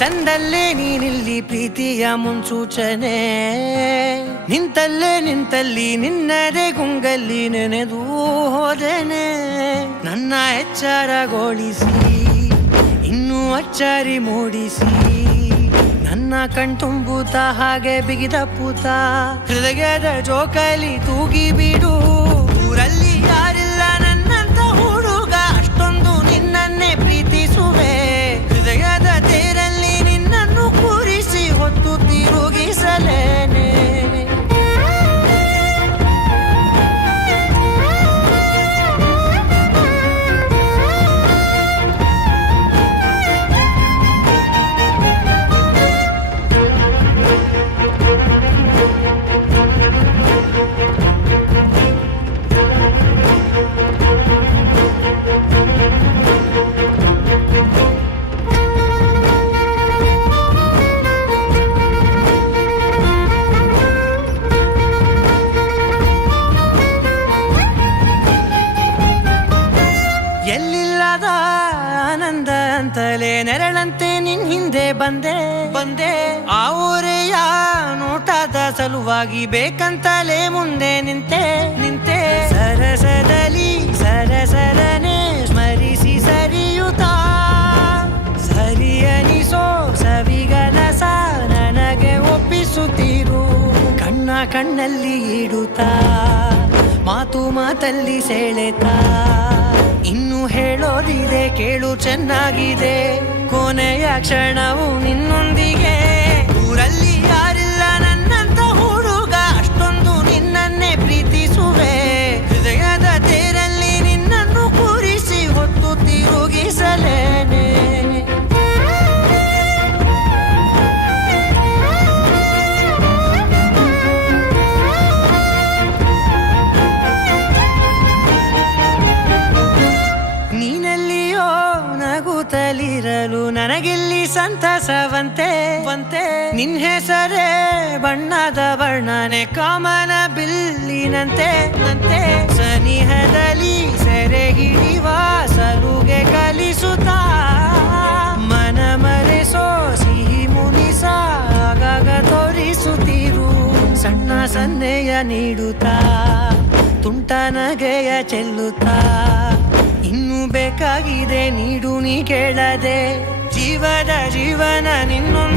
ತಂದಲ್ಲೇ ನೀನಿಲ್ಲಿ ಪ್ರೀತಿಯ ಮುನ್ಸೂಚನೆ, ನಿಂತಲ್ಲಿ ನಿನ್ನದೇ ಗುಂಗಲ್ಲಿ ನೆನೆದು ಹೋದೆನೆ. ನನ್ನ ಎಚ್ಚರಗೊಳಿಸಿ ಇನ್ನೂ ಅಚ್ಚರಿ ಮೂಡಿಸಿ, ನನ್ನ ಕಣ್ತುಂಬುತ್ತ ಹಾಗೆ ಬಿಗಿದ ಪೂತ, ಹೃದಯದ ಜೋಕಾಲಿ ತೂಗಿ ಬಿಡು. ಊರಲ್ಲಿ ಯಾರಿಲ್ಲ ನನ್ನಂತ ಹುಡುಗ, ಅಷ್ಟೊಂದು ನಿನ್ನನ್ನೇ ಪ್ರೀತಿಸುವೆ. ಹೃದಯದ ತೇರಲ್ಲಿ ನಿನ್ನನ್ನು ಕೂರಿಸಿ ಹೊತ್ತು ತಿರುಗಿಸಲೇನೆ. ಎಲ್ಲಿಲ್ಲದ ಆನಂದ ಅಂತಲೇ ನೆರಳಂತೆ ನಿನ್ ಹಿಂದೆ ಬಂದೆ. ಆ ಊರೆಯ ನೋಟದ ಸಲುವಾಗಿ ಬೇಕಂತಲೇ ಮುಂದೆ ನಿಂತೆ. ಸರಸದಲ್ಲಿ ಸರಸರನೆ ಸ್ಮರಿಸಿ ಸರಿಯುತ್ತಾ, ಸರಿಯನಿಸೋ ಸವಿಗನಸ ನನಗೆ ಒಪ್ಪಿಸುತ್ತೀರು. ಕಣ್ಣಲ್ಲಿ ಇಡುತ್ತಾ, ಮಾತಲ್ಲಿ ಸೆಳೆತಾ, ಇನ್ನು ಹೇಳೋದಿದೆ ಕೇಳು ಚೆನ್ನಾಗಿದೆ. ಕೊನೆಯ ಕ್ಷಣವು ನಿನ್ನೊಂದಿಗೆ. ಊರಲ್ಲಿ ಯಾರಿಲ್ಲ ನನ್ನಂತ ಹುಡುಗ, ಅಷ್ಟೊಂದು ನಿನ್ನನ್ನೇ ಪ್ರೀತಿಸುವೆ. ಹೃದಯದ ತೇರಲ್ಲಿ ನಿನ್ನನ್ನು ಕೂರಿಸಿ ಹೊತ್ತು ತಿರುಗಿಸಲೇನೆ. ನೀನೆಲ್ಲಿಯೋ ನಗುತ್ತಲಿರಲು ನನಗಿಲ್ಲಿ ಸಂತಸವಂತೆ. ನಿನ್ ಹೆಸರೇ ಬಣ್ಣದ ವರ್ಣನೆ ಕಾಮನ ಬಿಲ್ಲಿನಂತೆ. ಸನಿಹದಲ್ಲಿ ಸೆರೆ ಹಿಡಿಯುವ ಸಲುಗೆ ಕಲಿಸುತ್ತಾ, ಮನ ಮರೆಸೋ ಸಿಹಿ ಮುನಿಸ ಆಗಾಗ ತೋರಿಸುತ್ತೀರು. ಸಣ್ಣ ಸನ್ನೆಯ ನೀಡುತ್ತಾ, ತುಂಟ ನಗೆಯ ಚೆಲ್ಲುತ್ತಾ, ಇನ್ನು ಬೇಕಾಗಿದೆ ನೀಡು ನೀ ಕೇಳದೆ. ಜೀವನ ನಿನ್ನೊಂದು